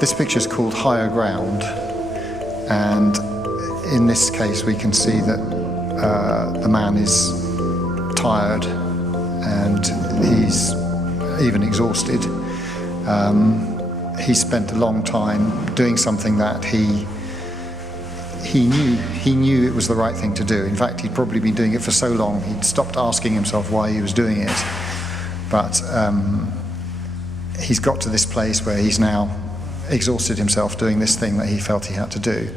This picture is called Higher Ground, and in this case we can see that the man is tired and he's even exhausted. He spent a long time doing something that he knew it was the right thing to do. In fact, he'd probably been doing it for so long he'd stopped asking himself why he was doing it. But he's got to this place where he's now exhausted himself doing this thing that he felt he had to do.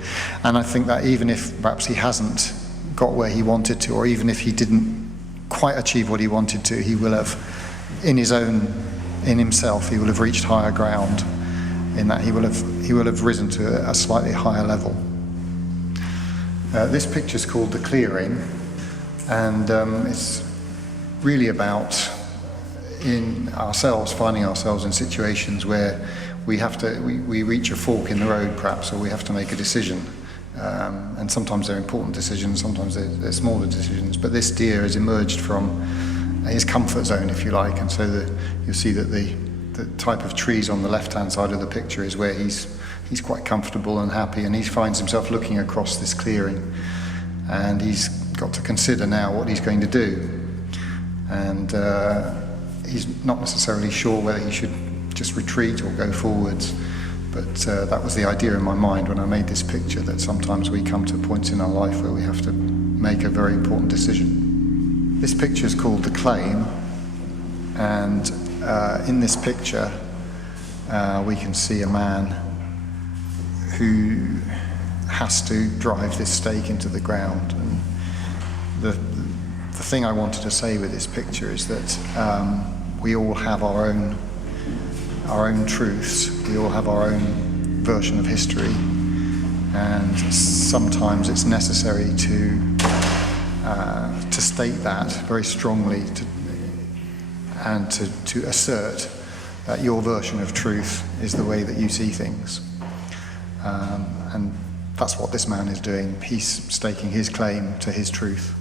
And I think that even if perhaps he hasn't got where he wanted to, or even if he didn't quite achieve what he wanted to, he will have, in himself, he will have reached higher ground, in that he will have risen to a slightly higher level. This picture is called The Clearing, and it's really about finding ourselves in situations where we reach a fork in the road, perhaps, or we have to make a decision. And sometimes they're important decisions, sometimes they're smaller decisions. But this deer has emerged from his comfort zone, if you like, and so you'll see that the type of trees on the left-hand side of the picture is where he's quite comfortable and happy, and he finds himself looking across this clearing, and he's got to consider now what he's going to do. And he's not necessarily sure whether he should just retreat or go forwards, but that was the idea in my mind when I made this picture, that sometimes we come to points in our life where we have to make a very important decision. This picture is called The Claim, and in this picture we can see a man who has to drive this stake into the ground. And the thing I wanted to say with this picture is that we all have our own truths, we all have our own version of history, and sometimes it's necessary to state that very strongly and to assert that your version of truth is the way that you see things. And that's what this man is doing. He's staking his claim to his truth.